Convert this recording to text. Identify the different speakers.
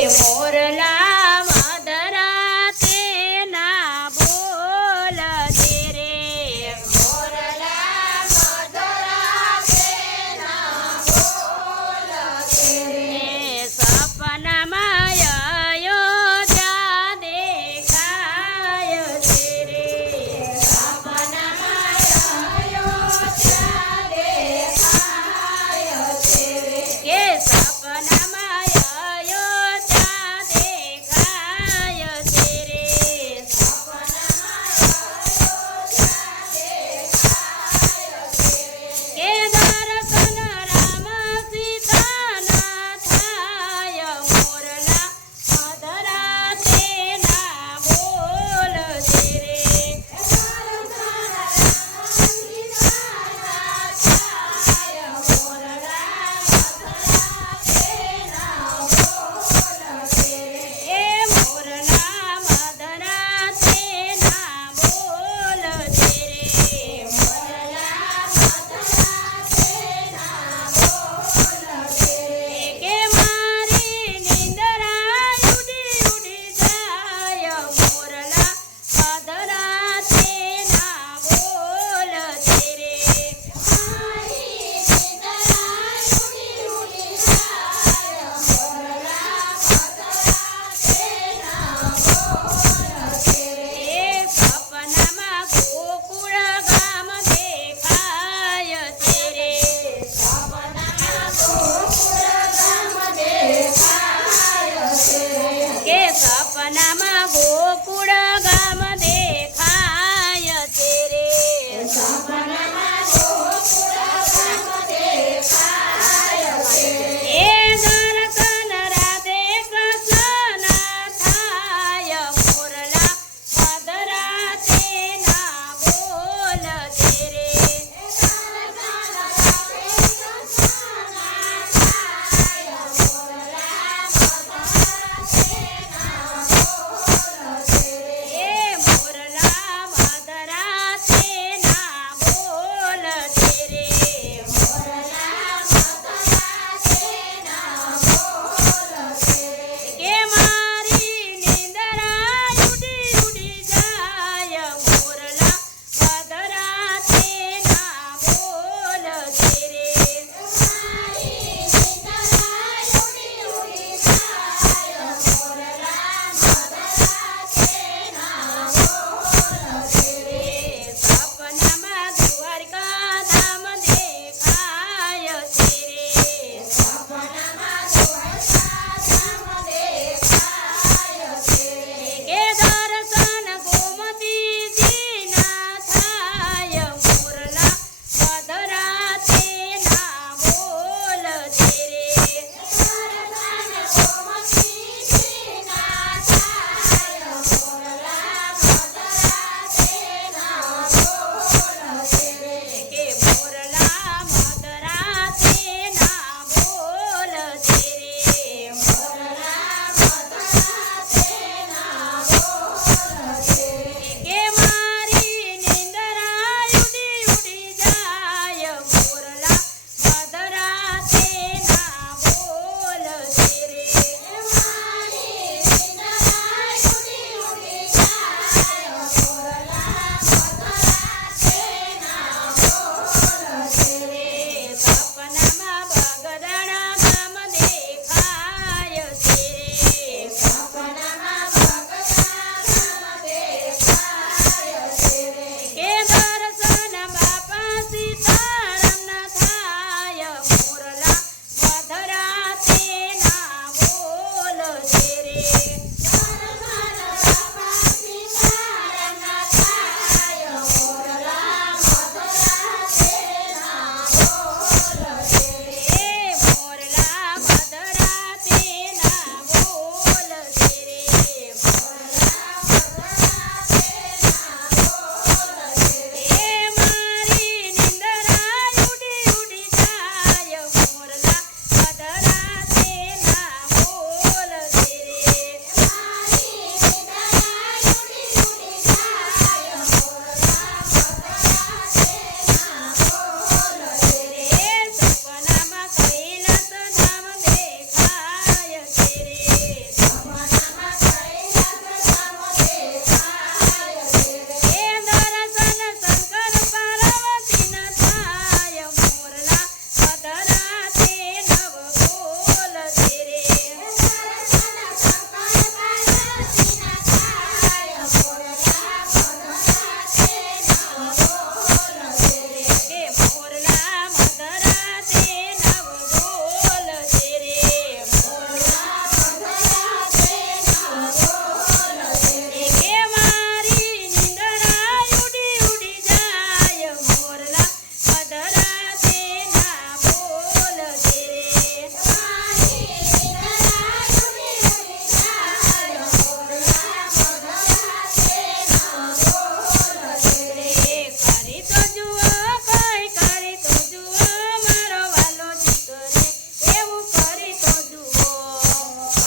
Speaker 1: Temor a life.